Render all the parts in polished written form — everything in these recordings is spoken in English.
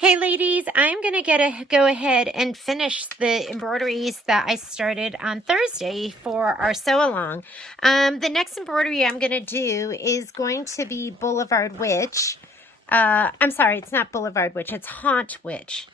Hey ladies, I'm going to go ahead and finish the embroideries that I started on Thursday for our sew along. The next embroidery I'm going to do is going to be Boulevard Witch. I'm sorry, it's not Boulevard Witch, it's Haunt Witch.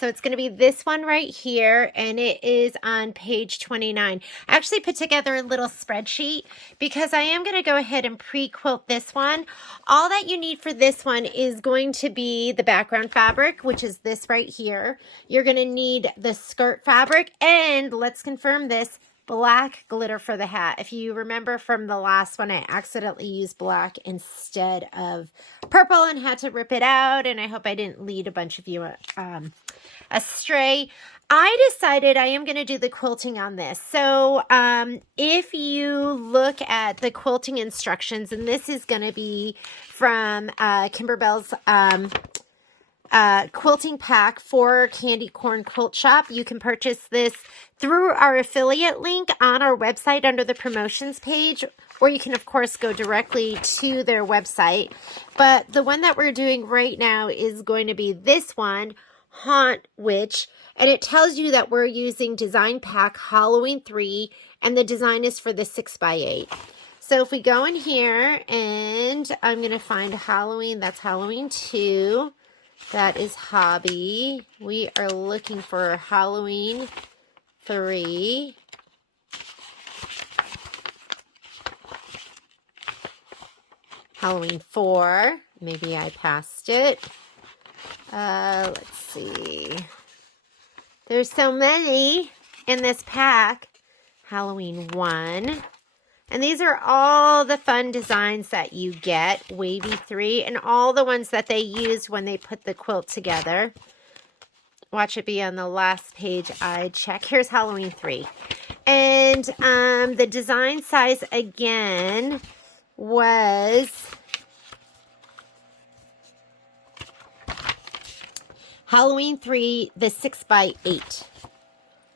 So it's going to be this one right here, and it is on page 29. I actually put together a little spreadsheet because I am going to go ahead and pre-quilt this one. All that you need for this one is going to be the background fabric, which is this right here. You're going to need the skirt fabric, and let's confirm this, black glitter for the hat. If you remember from the last one, I accidentally used black instead of purple and had to rip it out, and I hope I didn't lead a bunch of you astray. I decided I am going to do the quilting on this. So if you look at the quilting instructions, and this is going to be from Kimberbell's quilting pack for Candy Corn Quilt Shop. You can purchase this through our affiliate link on our website under the promotions page, or you can of course go directly to their website. But the one that we're doing right now is going to be this one, Haunt Witch, and it tells you that we're using Design Pack Halloween 3, and the design is for the 6x8. So if we go in here, and I'm going to find Halloween, that's Halloween 2. That is Hobby. We are looking for Halloween 3. Halloween 4. Maybe I passed it. Let's see. There's so many in this pack. Halloween 1. And these are all the fun designs that you get. Wavy 3 and all the ones that they used when they put the quilt together. Watch it be on the last page I check. Here's Halloween 3. And the design size again was Halloween 3, the 6x8.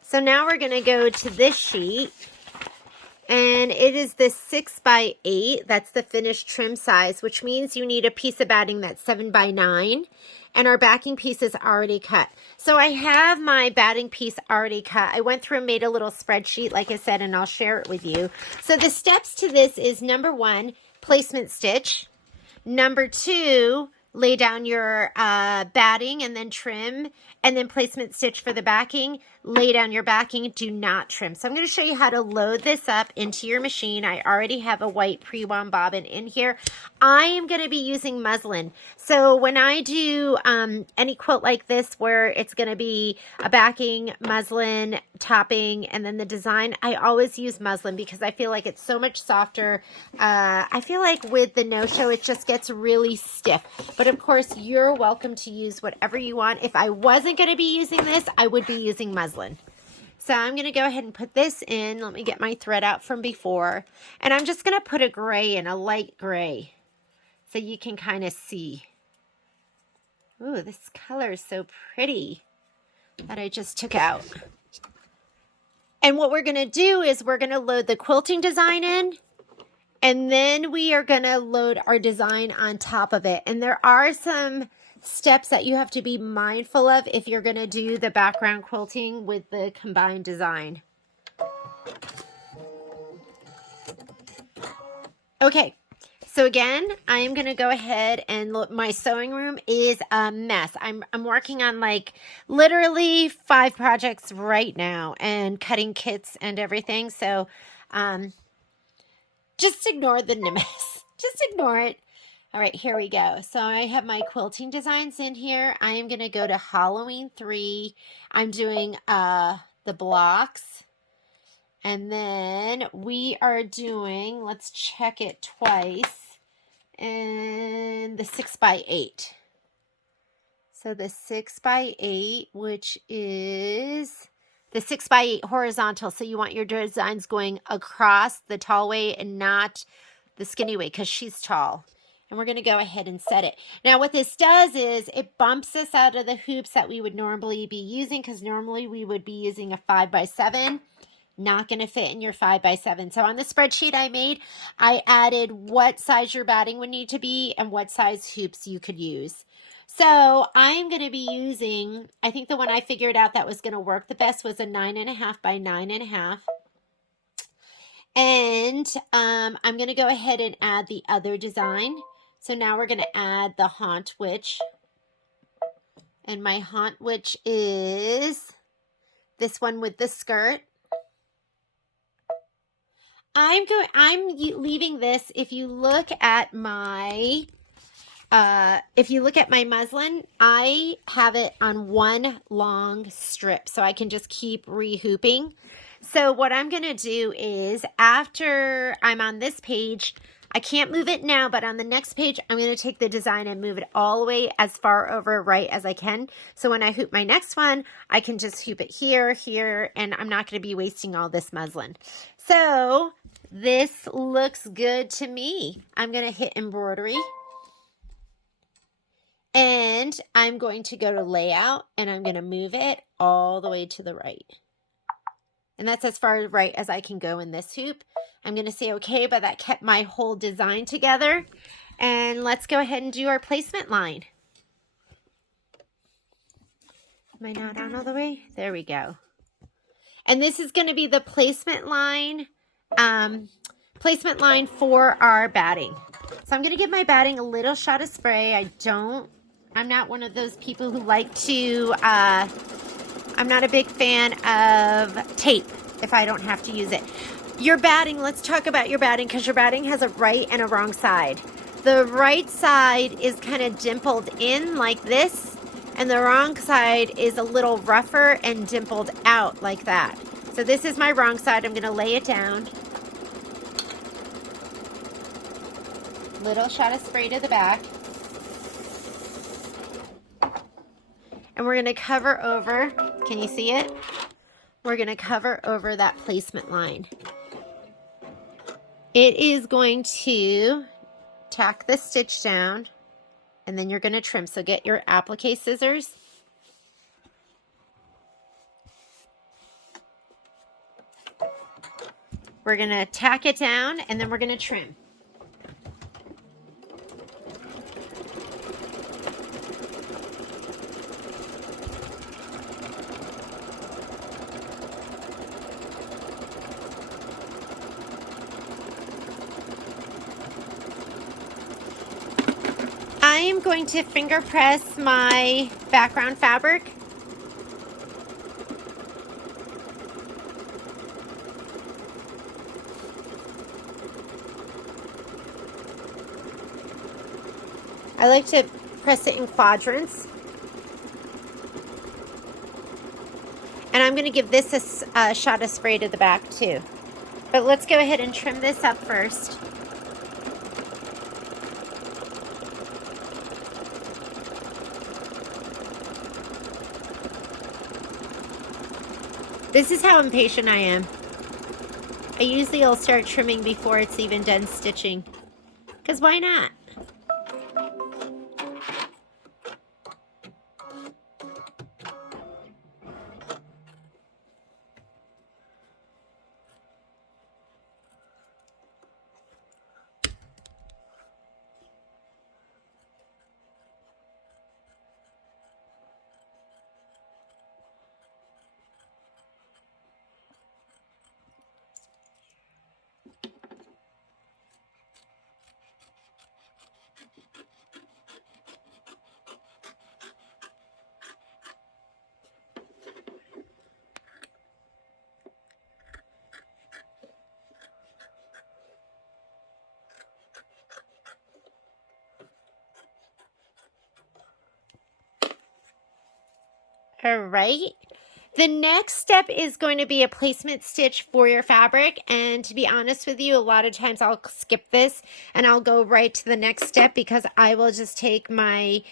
So now we're going to go to this sheet. And it is the 6x8. That's the finished trim size, which means you need a piece of batting that's 7x9. And our backing piece is already cut. So I have my batting piece already cut. I went through and made a little spreadsheet, like I said, and I'll share it with you. So the steps to this is number 1, placement stitch. Number 2, lay down your batting and then trim, and then placement stitch for the backing. Lay down your backing, do not trim. So I'm going to show you how to load this up into your machine. I already have a white pre-wound bobbin in here. I am going to be using muslin. So when I do any quilt like this where it's going to be a backing, muslin, topping, and then the design, I always use muslin because I feel like it's so much softer. I feel like with the no-show, it just gets really stiff. But of course, you're welcome to use whatever you want. If I wasn't going to be using this, I would be using muslin. So I'm going to go ahead and put this in. Let me get my thread out from before. And I'm just going to put a gray in, a light gray, so you can kind of see. Ooh, this color is so pretty that I just took out. And what we're going to do is we're going to load the quilting design in, and then we are going to load our design on top of it. And there are some steps that you have to be mindful of if you're going to do the background quilting with the combined design. Okay, so again, I am going to go ahead and look. My sewing room is a mess. I'm working on like literally 5 projects right now and cutting kits and everything. So just ignore the mess. Just ignore it. All right, here we go. So I have my quilting designs in here. I am going to go to Halloween 3. I'm doing the blocks. And then we are doing, let's check it twice, and the 6x8. So the 6x8, which is the 6x8 horizontal. So you want your designs going across the tall way and not the skinny way because she's tall. And we're going to go ahead and set it. Now what this does is it bumps us out of the hoops that we would normally be using, because normally we would be using a 5x7. not going to fit in your 5x7. So on the spreadsheet I made, I added what size your batting would need to be and what size hoops you could use. So I'm going to be using, I think the one I figured out that was going to work the best was a 9.5 by 9.5. And I'm going to go ahead and add the other design. So now we're going to add the Haunt Witch. And my Haunt Witch is this one with the skirt. I'm leaving this. If you look at my muslin, I have it on one long strip so I can just keep rehooping. So what I'm going to do is after I'm on this page, I can't move it now, but on the next page, I'm going to take the design and move it all the way as far over right as I can. So when I hoop my next one, I can just hoop it here, here, and I'm not going to be wasting all this muslin. So this looks good to me. I'm going to hit embroidery. And I'm going to go to layout and I'm going to move it all the way to the right. And that's as far right as I can go in this hoop. I'm going to say okay, but that kept my whole design together. And let's go ahead and do our placement line. Am I not on all the way? There we go. And this is going to be the placement line for our batting. So I'm going to give my batting a little shot of spray. I'm not one of those people who like to, I'm not a big fan of tape if I don't have to use it. Your batting, let's talk about your batting because your batting has a right and a wrong side. The right side is kind of dimpled in like this, and the wrong side is a little rougher and dimpled out like that. So this is my wrong side. I'm going to lay it down. Little shot of spray to the back. And we're going to cover over, can you see it? We're going to cover over that placement line. It is going to tack the stitch down and then you're going to trim. So get your applique scissors. We're going to tack it down and then we're going to trim. I am going to finger press my background fabric. I like to press it in quadrants. And I'm going to give this a shot of spray to the back too. But let's go ahead and trim this up first. This is how impatient I am. I usually will start trimming before it's even done stitching. Because why not? All right. The next step is going to be a placement stitch for your fabric. And to be honest with you, a lot of times I'll skip this and I'll go right to the next step because I will just take my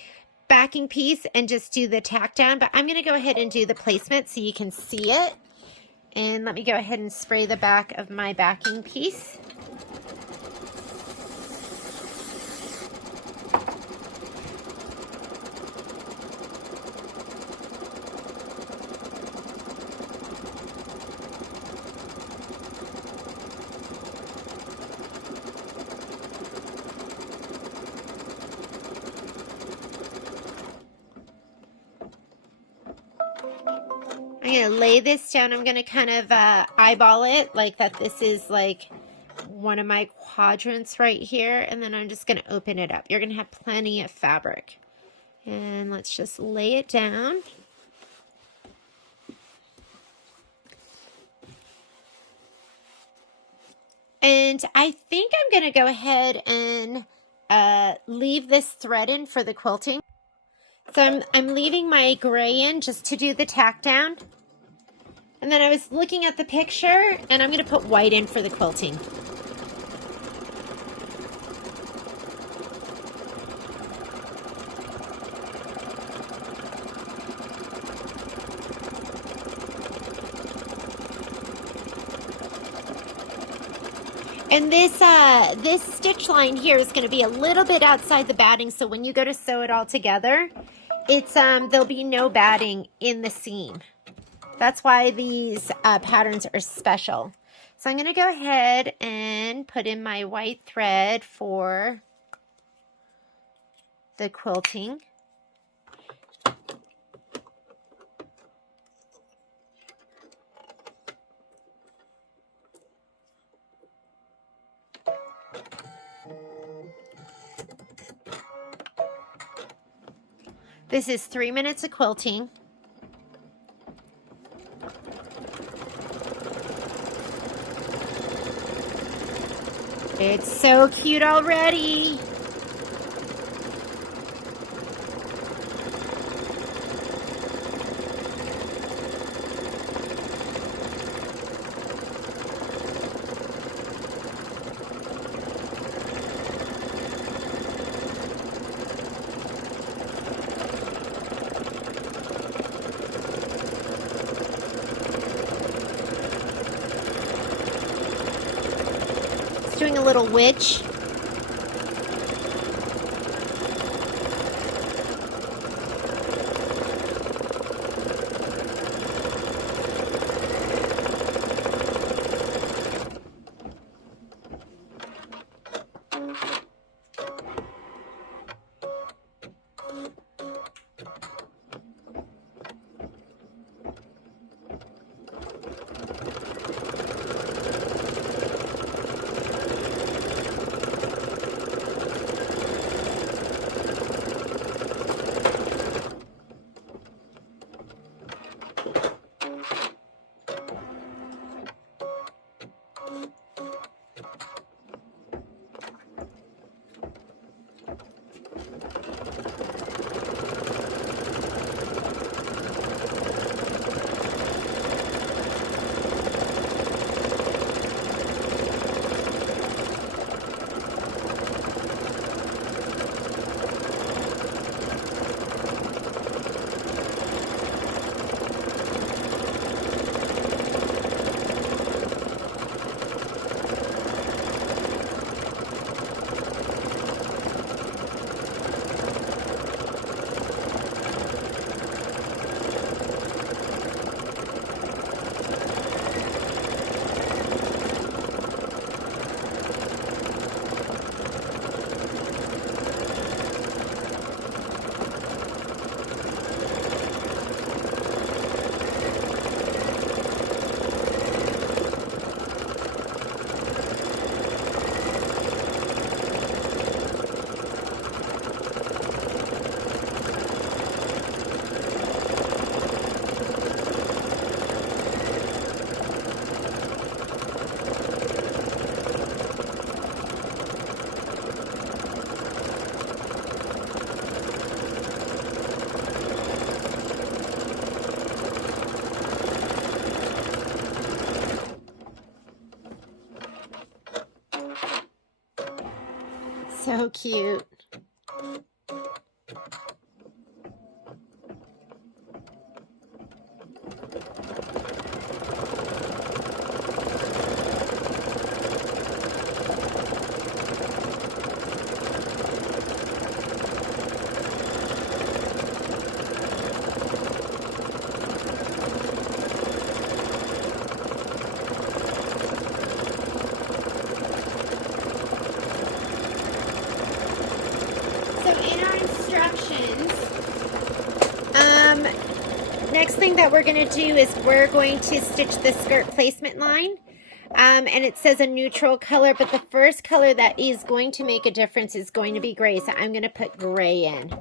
backing piece and just do the tack down. But I'm going to go ahead and do the placement so you can see it. And let me go ahead and spray the back of my backing piece. I'm going to lay this down. I'm going to kind of eyeball it like that. This is like one of my quadrants right here. And then I'm just going to open it up. You're going to have plenty of fabric. And let's just lay it down. And I think I'm going to go ahead and leave this thread in for the quilting. So I'm leaving my gray in just to do the tack down. And then I was looking at the picture, and I'm going to put white in for the quilting. And this stitch line here is going to be a little bit outside the batting, so when you go to sew it all together, it's there'll be no batting in the seam. That's why these patterns are special. So I'm going to go ahead and put in my white thread for the quilting. This is 3 minutes of quilting. It's so cute already. Doing a little witch. So cute. next thing that we're going to do is we're going to stitch the skirt placement line. And it says a neutral color, but the first color that is going to make a difference is going to be gray. So I'm going to put gray in.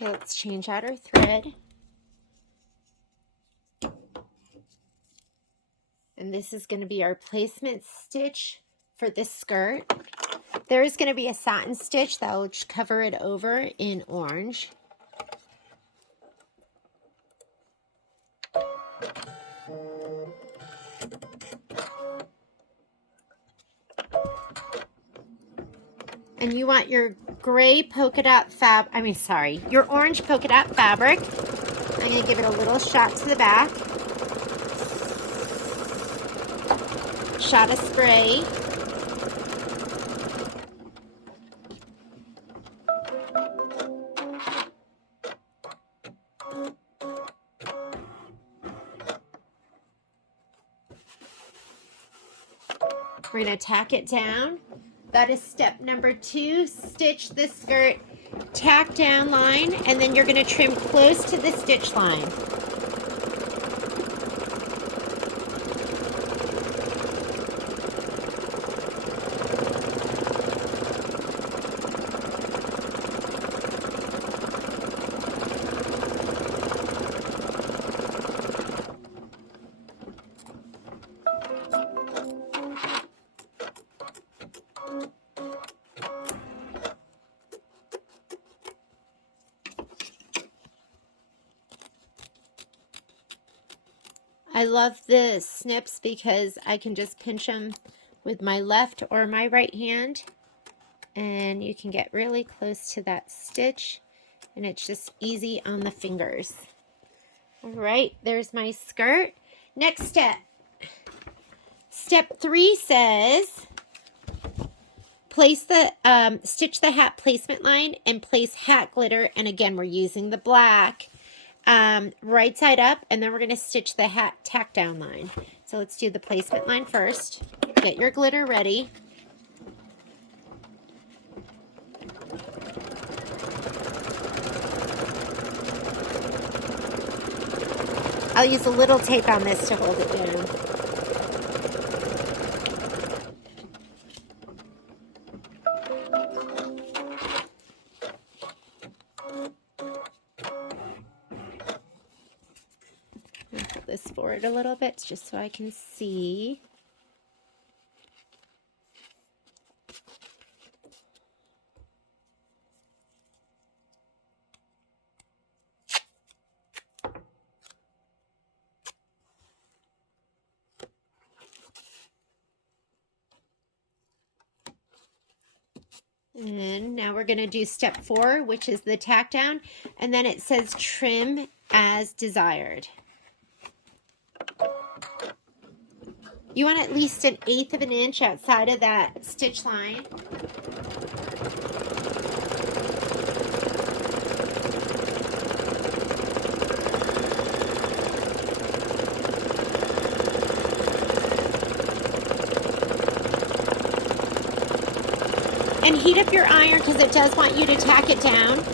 Okay, let's change out our thread. And this is going to be our placement stitch for this skirt. There is going to be a satin stitch that will cover it over in orange. And you want your gray polka dot your orange polka dot fabric. I'm going to give it a little shot to the back. Shot of spray. We're going to tack it down. That is step number 2. Stitch the skirt, tack down line, and then you're going to trim close to the stitch line. I love the snips because I can just pinch them with my left or my right hand, and you can get really close to that stitch, and it's just easy on the fingers. All right, there's my skirt. Next step. Step 3 says place the stitch the hat placement line and place hat glitter, and again we're using the black. Right side up, and then we're going to stitch the hat tack down line. So let's do the placement line first. Get your glitter ready. I'll use a little tape on this to hold it down. This forward a little bit just so I can see. And now we're going to do step 4, which is the tack down, and then it says trim as desired. You want at least 1/8 of an inch outside of that stitch line. And heat up your iron because it does want you to tack it down.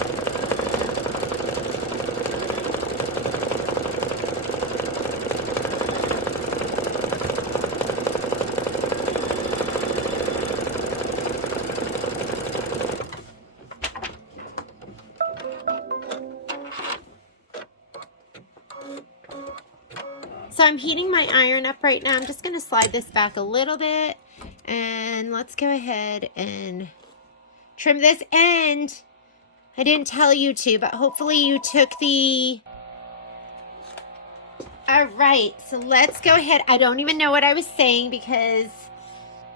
So I'm heating my iron up right now. I'm just going to slide this back a little bit, and let's go ahead and trim this end. I didn't tell you to, but hopefully you took the All right, so let's go ahead. I don't even know what I was saying because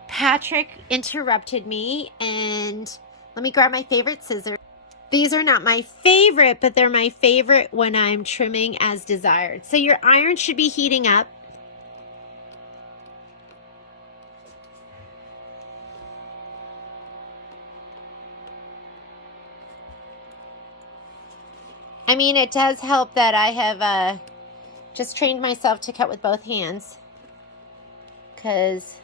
Patrick interrupted me, and let me grab my favorite scissors. These are not my favorite, but they're my favorite when I'm trimming as desired. So your iron should be heating up. I mean, it does help that I have just trained myself to cut with both hands, because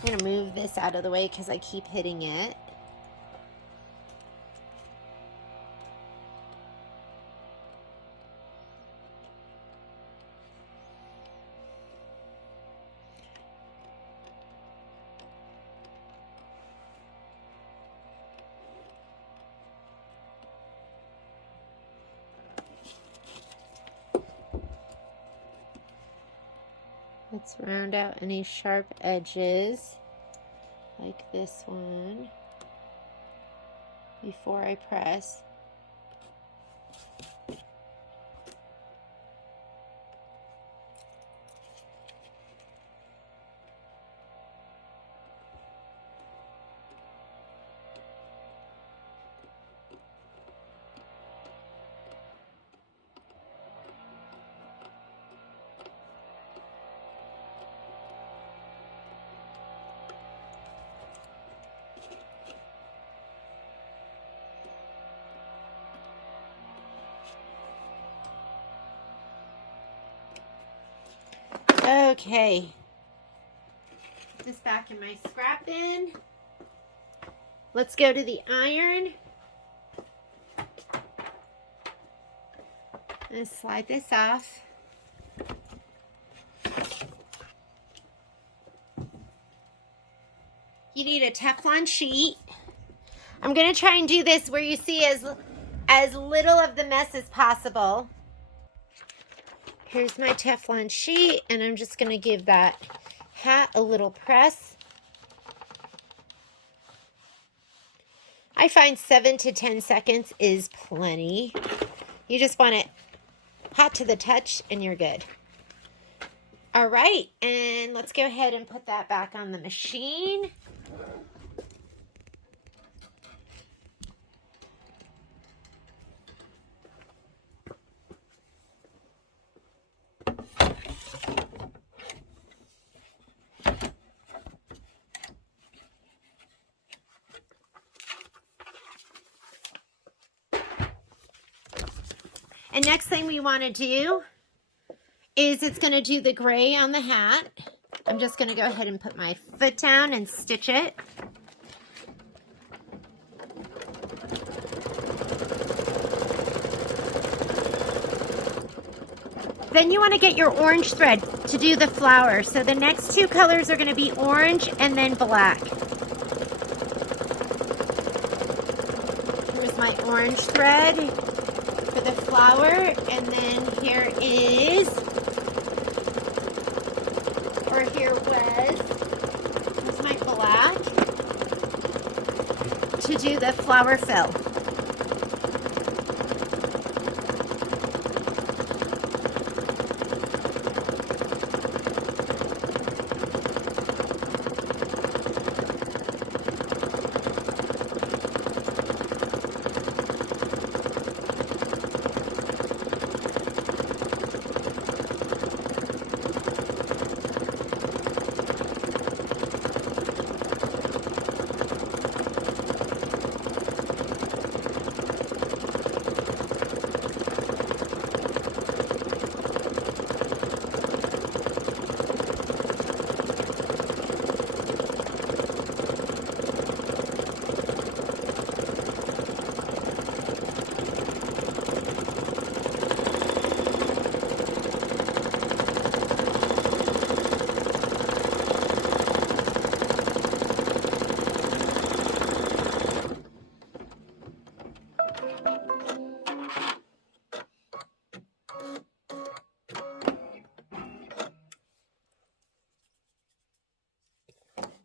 I'm going to move this out of the way because I keep hitting it. Let's round out any sharp edges, like this one, before I press. Okay, put this back in my scrap bin. Let's go to the iron. And slide this off. You need a Teflon sheet. I'm going to try and do this where you see as little of the mess as possible. Here's my Teflon sheet, and I'm just going to give that hat a little press. I find 7 to 10 seconds is plenty. You just want it hot to the touch and you're good. All right, and let's go ahead and put that back on the machine. And next thing we want to do is it's going to do the gray on the hat. I'm just going to go ahead and put my foot down and stitch it. Then you want to get your orange thread to do the flower. So the next two colors are going to be orange and then black. Here's my orange thread for the flower, and then here is, or here was, here's my black to do the flower fill.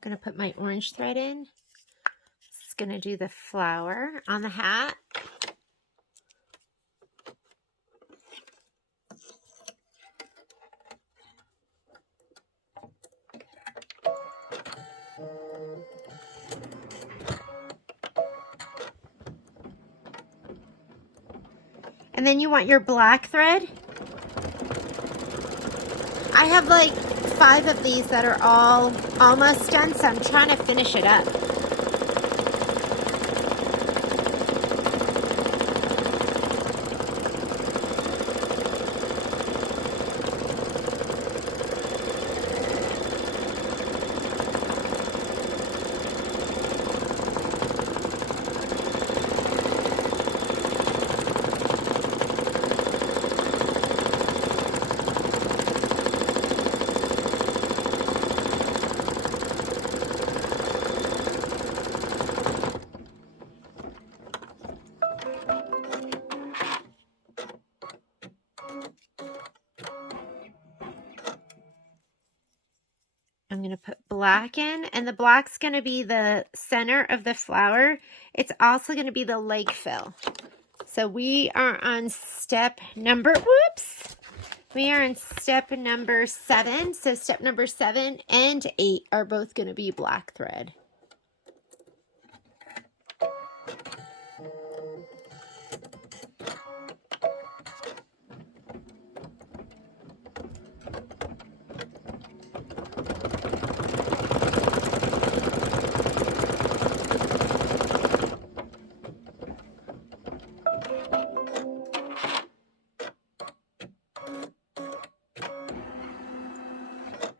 Going to put my orange thread in. It's going to do the flower on the hat. And then you want your black thread. I have like 5 of these that are all almost done, so I'm trying to finish it up. I'm going to put black in, and the black's going to be the center of the flower. It's also going to be the leg fill. So we are on step number, we are on step number 7. So step number 7 and 8 are both going to be black thread.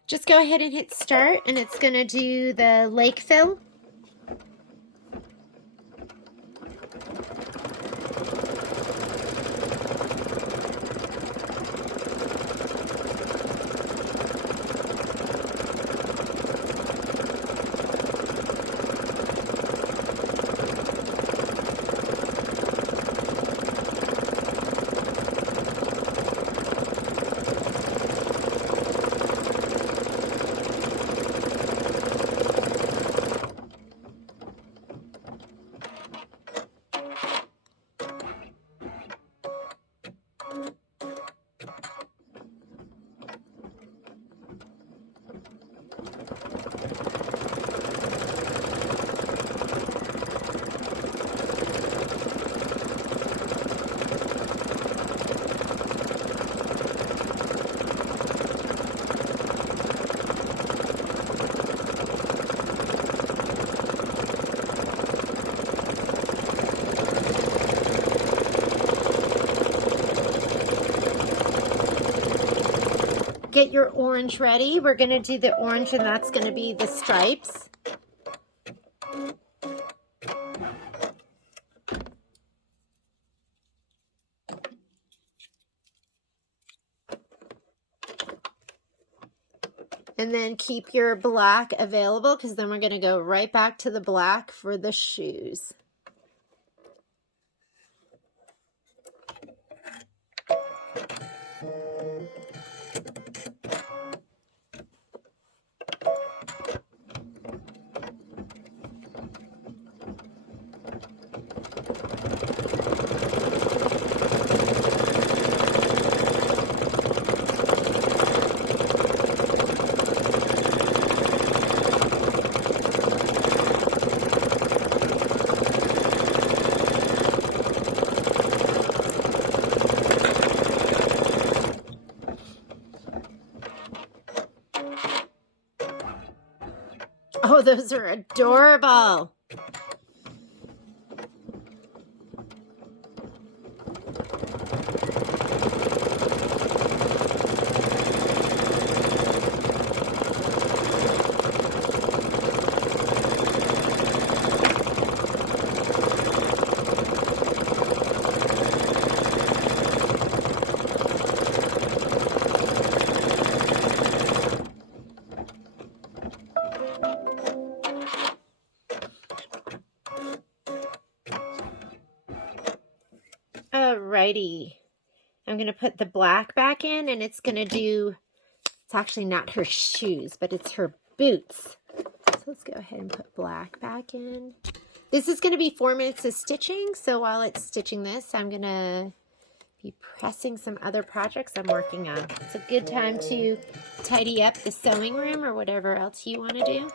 Just go ahead and hit start, and it's going to do the leg fill. Get your orange ready. We're going to do the orange, and that's going to be the stripes. And then keep your black available, because then we're going to go right back to the black for the shoes. Oh, those are adorable. Alrighty, I'm going to put the black back in, and it's going to do, it's actually not her shoes, but it's her boots. So let's go ahead and put black back in. This is going to be 4 minutes of stitching, so while it's stitching this, I'm going to be pressing some other projects I'm working on. It's a good time to tidy up the sewing room or whatever else you want to do.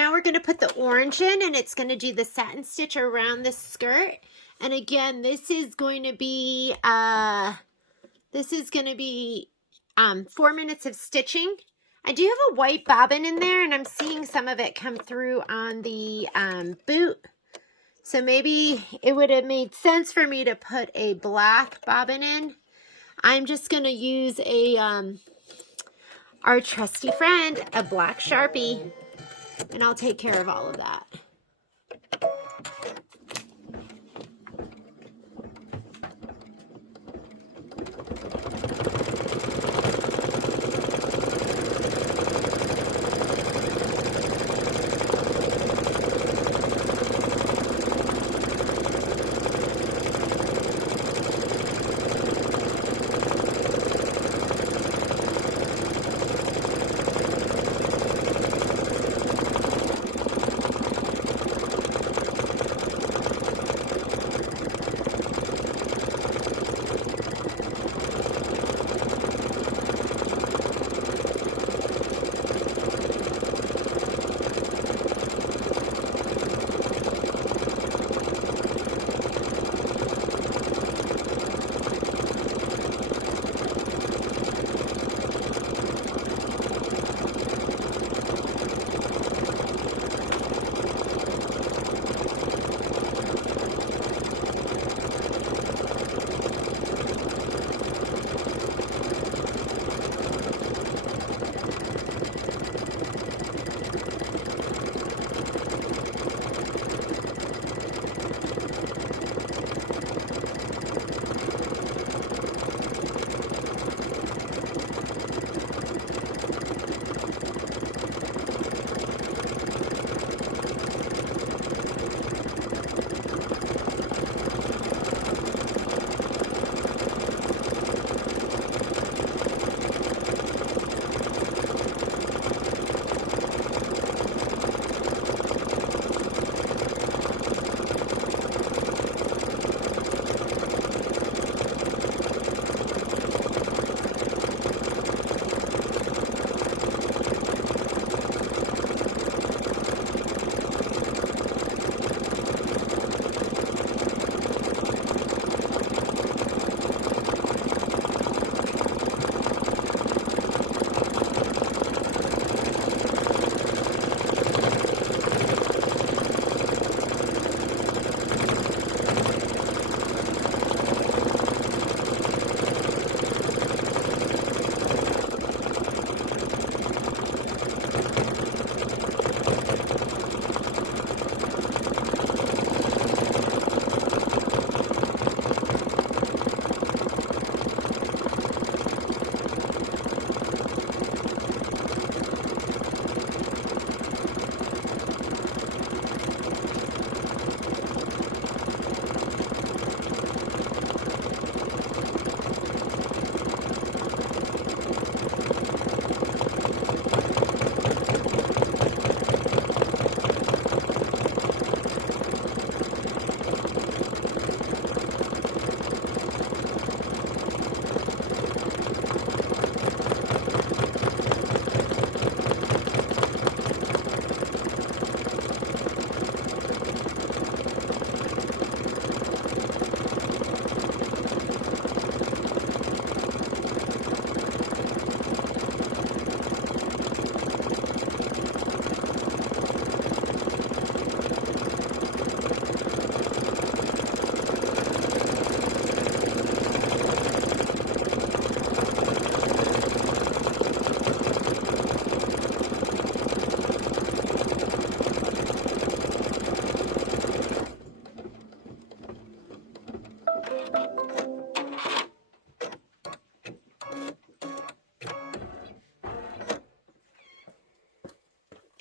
now we're going to put the orange in, and it's going to do the satin stitch around the skirt. And again, this is going to be 4 minutes of stitching. I do have a white bobbin in there, and I'm seeing some of it come through on the boot. So maybe it would have made sense for me to put a black bobbin in. I'm just going to use our trusty friend, a black Sharpie, and I'll take care of all of that.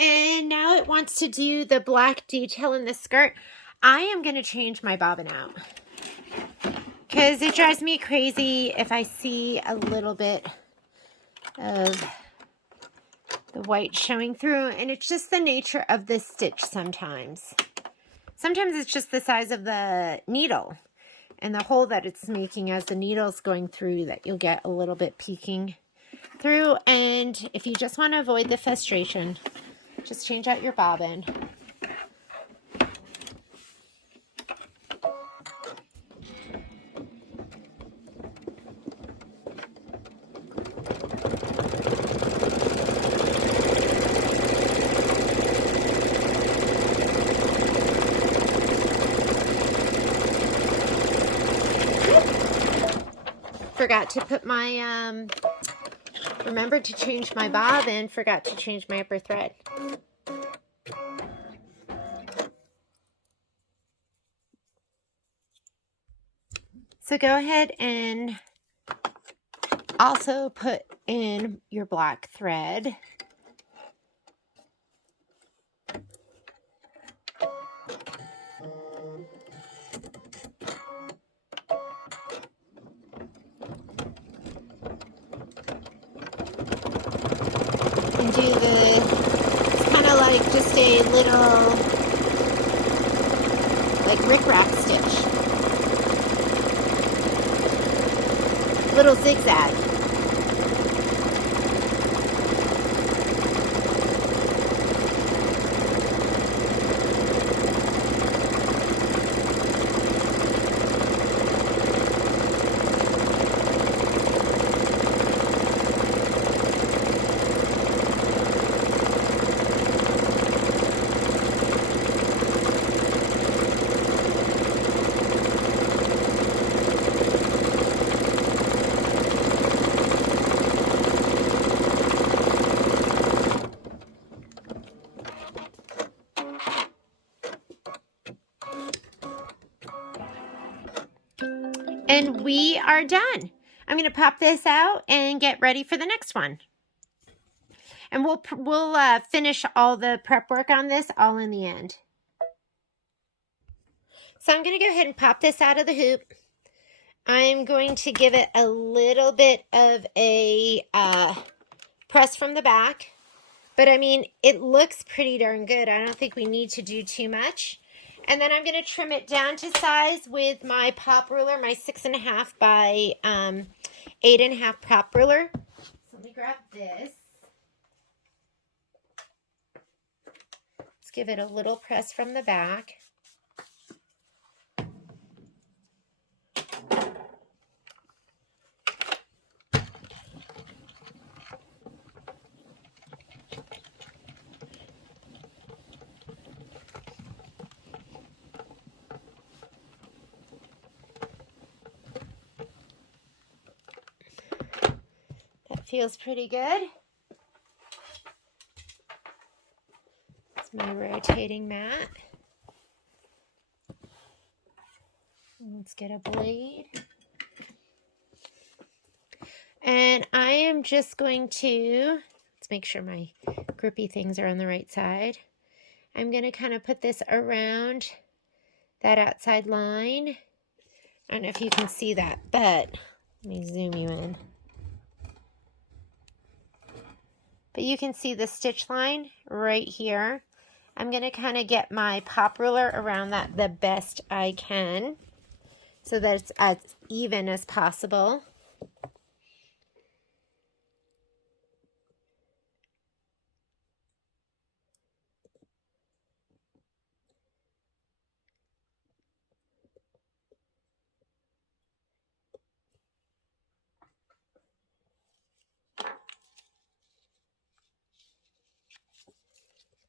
And now it wants to do the black detail in the skirt. I am going to change my bobbin out because it drives me crazy if I see a little bit of the white showing through, and it's just the nature of this stitch sometimes. Sometimes it's just the size of the needle and the hole that it's making as the needle's going through that you'll get a little bit peeking through. And if you just want to avoid the frustration, Just change out your bobbin. Forgot to put my, remembered to change my bobbin, forgot to change my upper thread. So go ahead and also put in your black thread. And do it's kind of like just a little, like rickrack stitch. Little zigzag. And we are done. I'm going to pop this out and get ready for the next one. And we'll finish all the prep work on this all in the end. So I'm going to go ahead and pop this out of the hoop. I'm going to give it a little bit of a press from the back. But I mean, it looks pretty darn good. I don't think we need to do too much. And then I'm going to trim it down to size with my pop ruler, my 6.5 by 8.5 pop ruler. So let me grab this. Let's give it a little press from the back. Feels pretty good. It's my rotating mat. Let's get a blade. And I am just going to, let's make sure my grippy things are on the right side. I'm going to kind of put this around that outside line. I don't know if you can see that, but let me zoom you in. But you can see the stitch line right here. I'm going to kind of get my pop ruler around that the best I can so that it's as even as possible.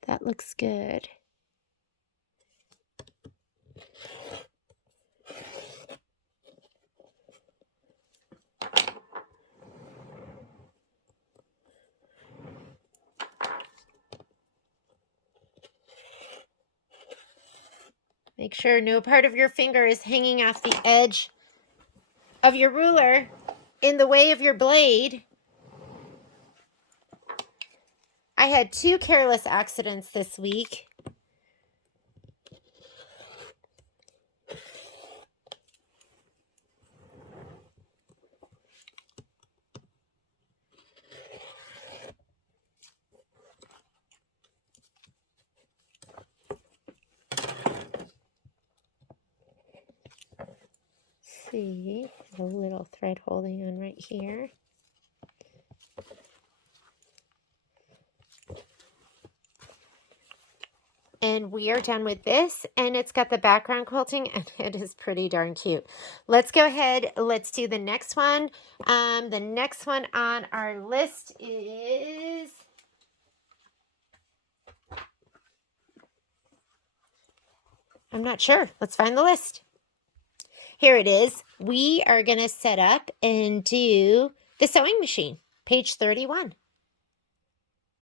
That looks good. Make sure no part of your finger is hanging off the edge of your ruler in the way of your blade. I had 2 careless accidents this week. See, a little thread holding on right here. And we are done with this, and it's got the background quilting, and it is pretty darn cute. Let's go ahead. Let's do the next one. The next one on our list is... I'm not sure. Let's find the list. Here it is. We are going to set up and do the sewing machine, page 31.